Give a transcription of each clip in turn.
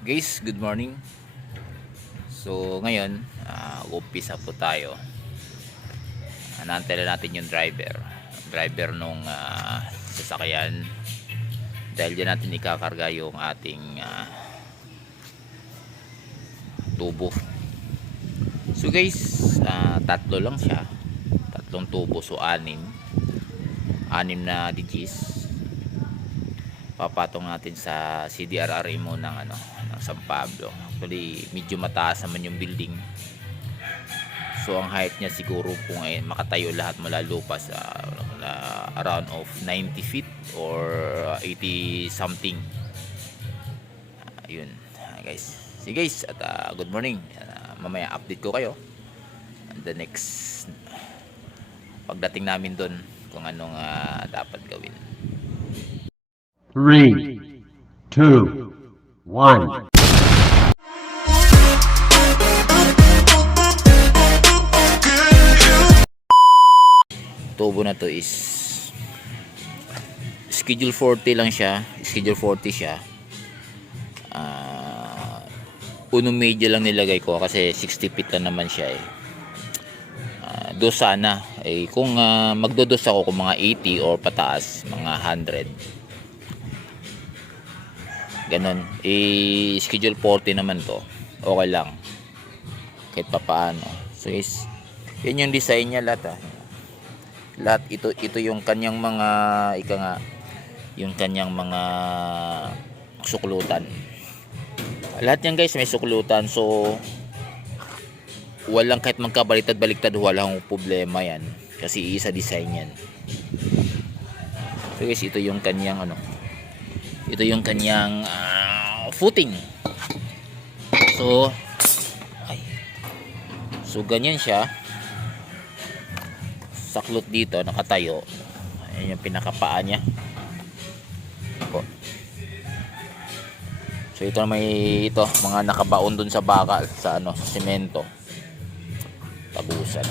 Guys, good morning. So ngayon, umpisa po tayo. Naantay na natin yung driver nung sasakyan, dahil dyan natin ikakarga yung ating tubo. So guys, tatlo lang siya, tatlong tubo, so anim na digis. Papatong natin sa CDRRMO ng San Pablo. Actually medyo mataas naman yung building, so ang height niya siguro kung makatayo lahat mula lupa sa around of 90 feet or 80 something. Yun guys. Sige guys, at good morning. Mamaya update ko kayo the next pagdating namin doon kung anong dapat gawin. 3, 2, 1. Tubo na to is schedule 40 lang siya, schedule 40 siya. Uno media lang nilagay ko kasi 60 feet lang naman siya dos sana kung magdodos ako kung mga 80 or pataas mga 100 ganon, schedule 40 naman to, okay lang kahit papaano. So is yan yung design niya lahat lahat ito yung kanyang mga yung kanyang mga suklutan. Lahat yan guys may suklutan, so walang kahit magkabaliktad-baliktad, walang problema yan kasi isa design yan. So guys, ito yung kanyang ito yung kanyang footing. So ganyan siya, saklot dito, nakatayo. Ayan yung pinakapaa niya po. So ito may mga nakabaon dun sa bakal sa sa semento, tabusan.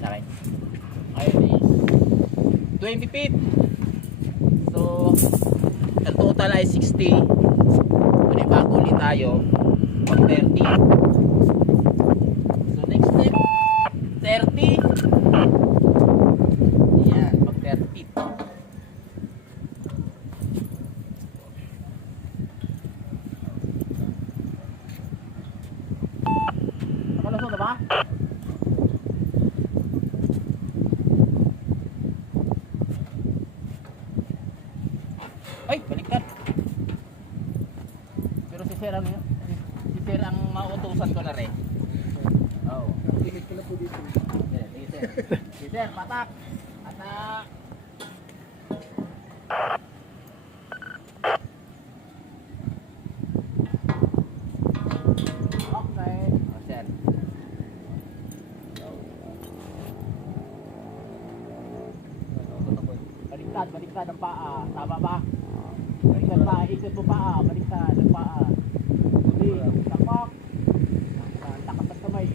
Sakin ayun is 20 feet, so ang total ay 60. Bago ulit tayo pag 30. So next step 30. Yan, pag 30 feet. Nakalusot na ba? Ay, baliktad. Si Sir ang mautusan ko na rin. Oo. Nakikinig ko na po dito. Si Sir, patak. Patak. Okay. O, Sir. Baliktad ang paa. Tama ba? Baliktad paa. Ikot mo paa. Baliktad ang paa. Tapak. Takas sa kamay.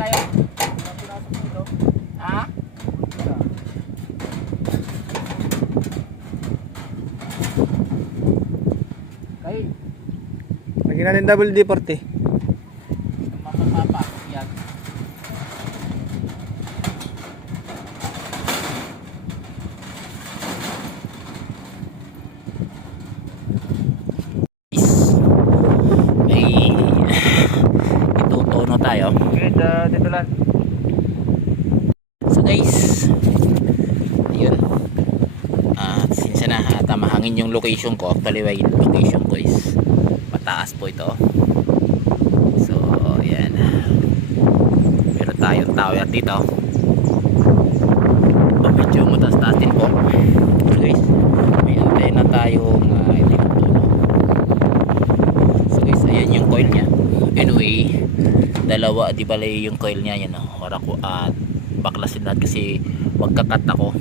tayo. Ha? Kayo. Lagyan natin double D40. Yung mapapapa. Yan. May itutono tayo. Good, dito lang. So guys, ayun. Sinsya na mahangin yung location ko. Actually, yung location ko is mataas po ito. So, ayan. Meron tayong tower dito. Medyo mataas-taas din po. So guys, may antena tayong itinutuno. So guys, ayan yung coil nya. Anyway, dalawa di pala yung coil nya. Yan o. Para ko at baklasin lahat kasi magkakat ako.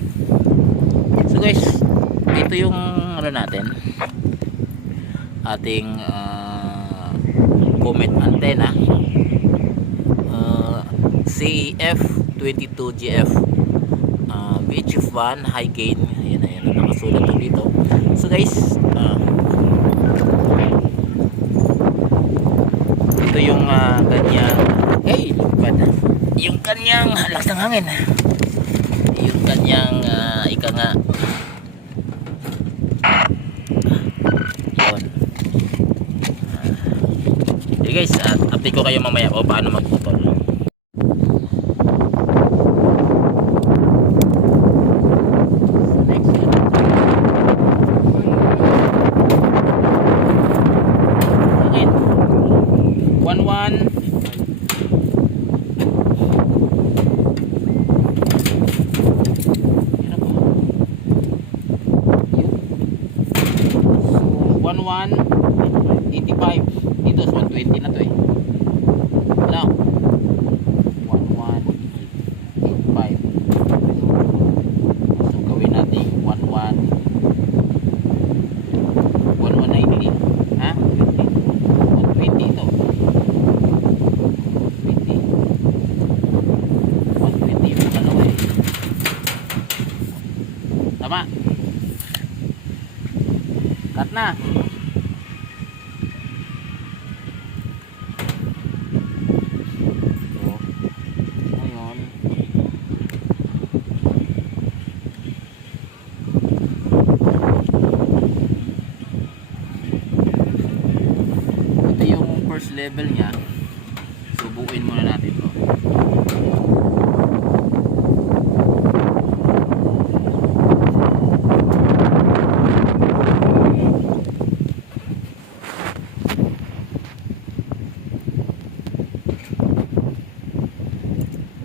So guys, ito yung ano natin, ating comet antenna, CEF 22GF VHF1 high gain. Ayan, ayan, nakasulat to dito. So guys, ito yung kanyang, hey, lupad, yung kanyang lakas ng hangin, yung kanyang ika nga, yun. Okay guys, update ko kayo mamaya o paano magputol. Next yun. Hangin 11. Yan ako. Yun. So 1185. Dito is 120 na to eh. Ano? 1185. So gawin natin 1190. Ha? 120 ito. 120 yung dalawa eh. Tama. Cut na. Ito yung first level nya. Subukin muna natin to.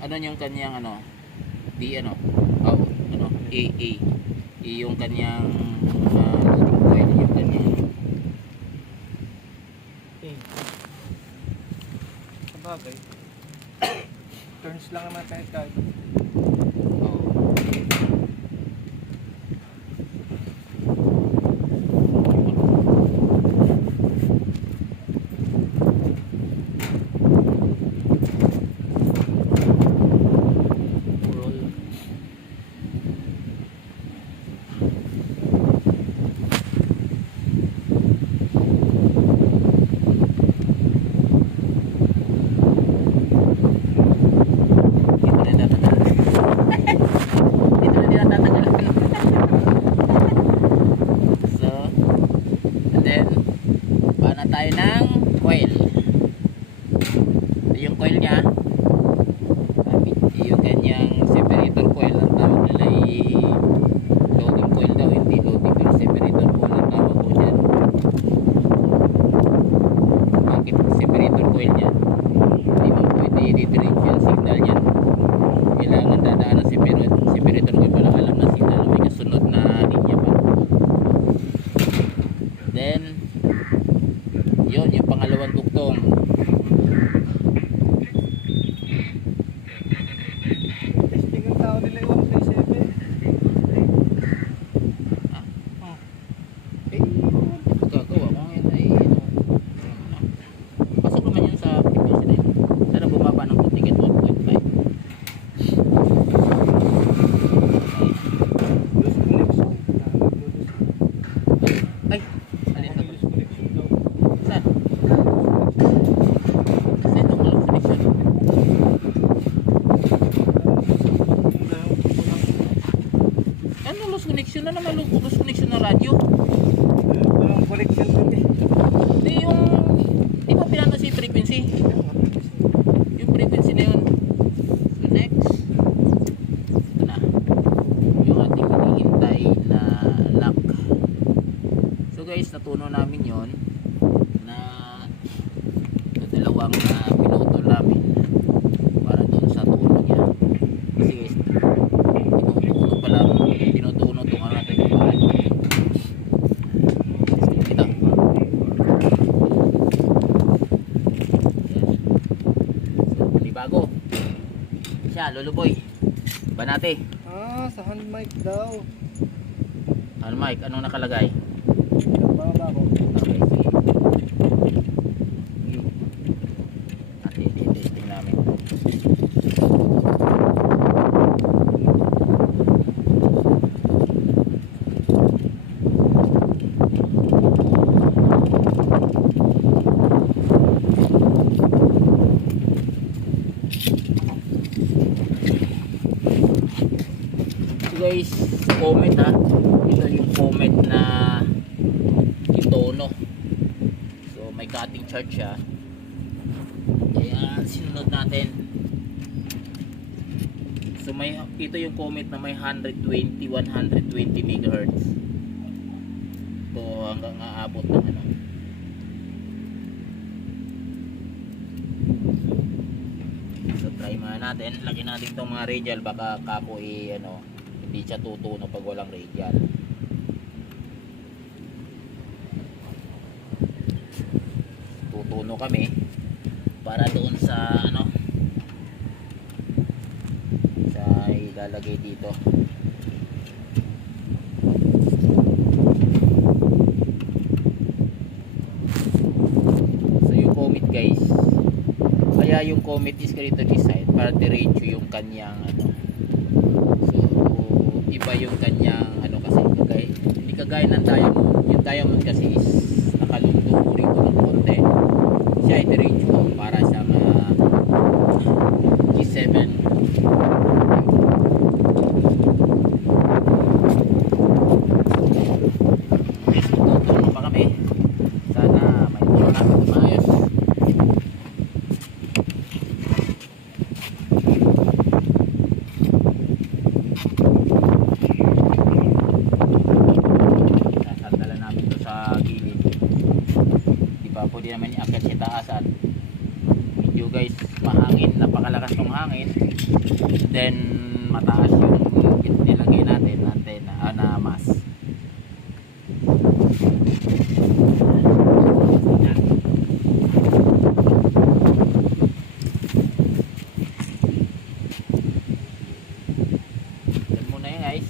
Ano yung kanyang ano? D ano? Oh, ano? A yung kanyang yung kanyang Sabagay. Turns lang naman kahit. radyo. Walang collection dun eh. Hindi yung, di ba pinano si frequency? Yung frequency na yun. So next, ito na. Yung ating hinihintay na lock. So guys, natuno namin yon na dalawang pinutol namin para doon sa tuno niya. Kasi guys, tinutuno pa lang, tinutuno itong ano natin. Ito. Bago siya, luluboy banate. Sa hand mic daw. Ano Mike, anong nakalagay? Bababa ko. Okay, sige. Ate, testing namin. So guys, comment ha. Ito yung comment na itono. So may cutting chart siya. Kaya sinunod natin. So may ito yung comment na may 120 MHz. So hanggang aabot ng ano. So try muna natin. Lagyan natin itong mga radial, baka kako ano, hindi siya tutuno pag walang radial. Tutuno kami para doon sa ano, sa ilalagay dito. So yung comet guys, kaya yung comet is ganito design para diretso yung kanyang ano. So iba yung kanyang ano, kasi hindi kagaya ng diamond. Yung diamond kasi is nakalundong rito ng konti. Siya ay diretso para sa G7. Tutulong pa kami. Sana may tulong natin tumayos. Sasandalan namin to sa gilid. Di ba pwede naman iakyat sa taasan. Medyo guys, mahangin, napakalakas ng hangin. Then mataas yung nilagay natin antena na mas. Yan muna yun guys.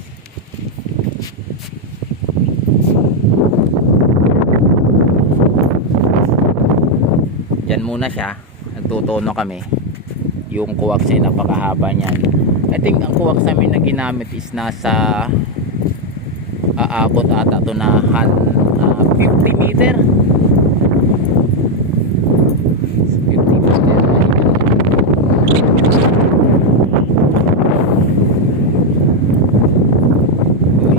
Yan muna siya. Nagtutono kami. Yung coax ay napakahaba niyan. I think ang coax namin na ginamit is nasa aabot ata to na 50 meter. 50 meter. Uy.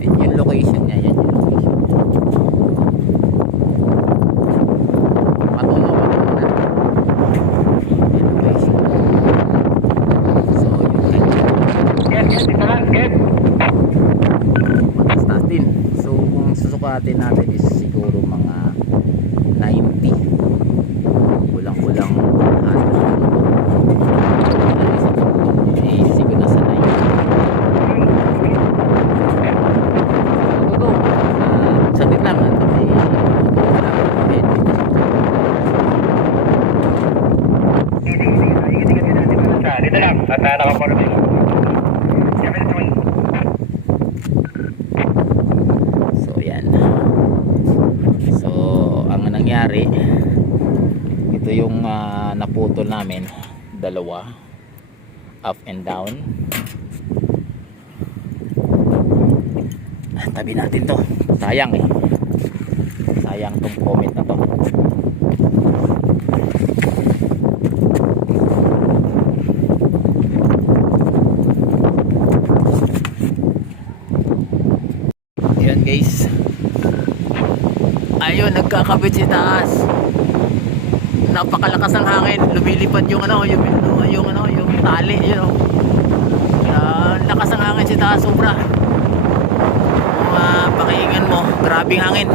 Yan yung location niya. Yan yung location. Matunaw na. Yan location. So yung mataas din. So kung susukatin natin is siguro mga 90. Kulang-kulang 100. Eh siguro nasa 90. Go. Saglit lang. Dito lang. At nakaporm dito. So yan. So ang nangyari, ito yung naputol namin, dalawa, up and down. Tabi natin to, sayang eh, sayang tong comment na to. nagkakabit si taas. Napakalakas ng hangin. Lumilipad yung yung tali, lakas ng hangin si taas, sobra. Pakiingan mo, grabing hangin.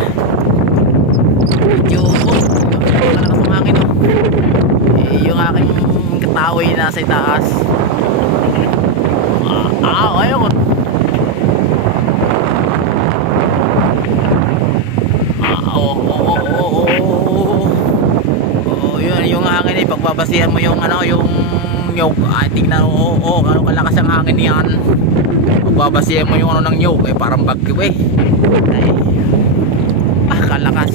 Medyo napakalakas ng hangin, yung aking katawi nasa itaas. Ayun. Yun yung hangin pagbabasihan mo yung yung nyog. Tingnan mo, ano kalakas ang hangin niyan. Pagbabasihan mo yung ng nyog, parang bagyo ay, kalakas.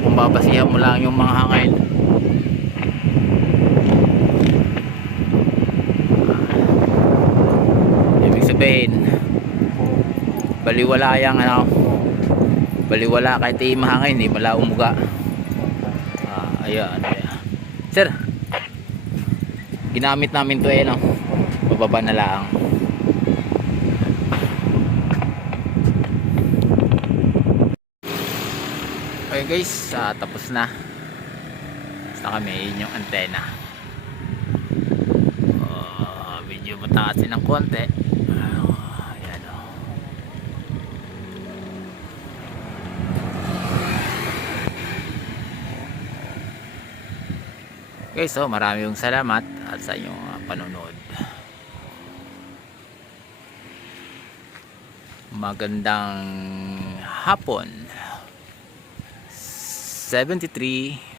Kung babasihan mo lang yung mga hangin, ibig sabihin baliwala yung baliwala kahit mahangin, hindi mala umuga. Ayan. Sir, ginamit namin to bababa na lang. Okay guys, tapos na. Basta kami, yun yung antena. Medyo mataas din ng konti. Ayan o. Okay, so maraming salamat at sa inyong panonood. Magandang hapon. 73